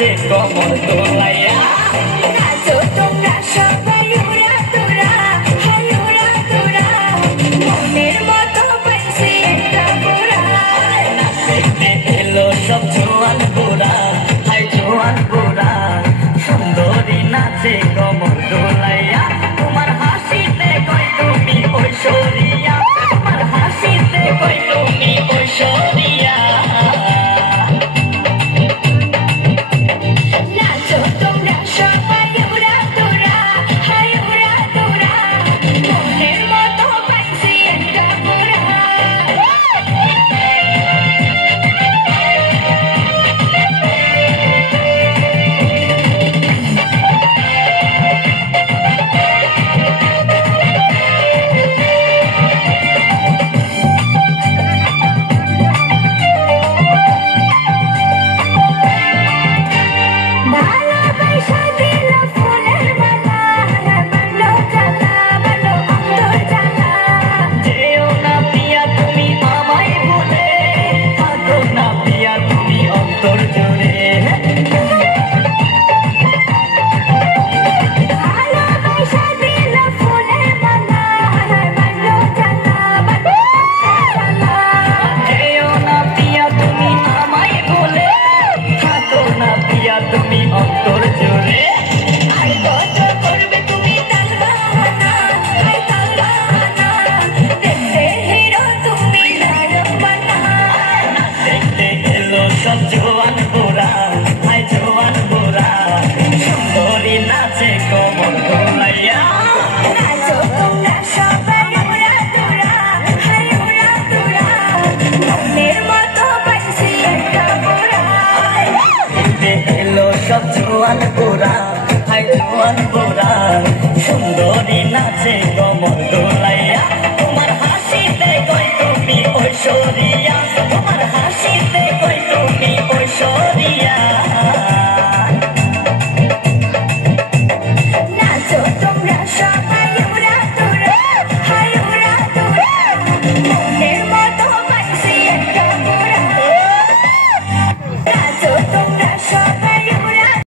নাচে কমর দোলাইয়া নাচো তোমরা সবাই উড়া তোরা হাই উড়া তোরা মনের মতো পাইছি একটা গোরা দেখতে এলো সব জোয়ান বুড়া হাই জোয়ান বুড়া সুন্দরী নাচে কমর দোলাইয়া তোমার হাসিতে কই তুমি ঐশ্বরিয়া তোমার হাসিতে কই তুমি ঐশ্বরিয়া নাচো তোমরা সবাই উড়া তোরা হাই উড়া তোরা মনের মতো পাইছি একটা গোরা ভালোবাসা দিল ফুলের মালা বালো জ্বালা বালো অন্তর জ্বালা যেও না পিয়া তুমি আমায় ভুলে থাকো না পিয়া তুমি অন্তর জুড়ে ভালোবাসা দিল ফুলের মালা বালো জ্বালা বালো জ্বালা যেও না পিয়া তুমি আমায় ভুলে থাকো না পিয়া তুমি অন্তর জুড়ে আই কত করবে তুমি তালবাহানা আই তালবাহানা দেখতে হিরো তুমি দারুণ বানা দেখতে এলো সব জোয়ান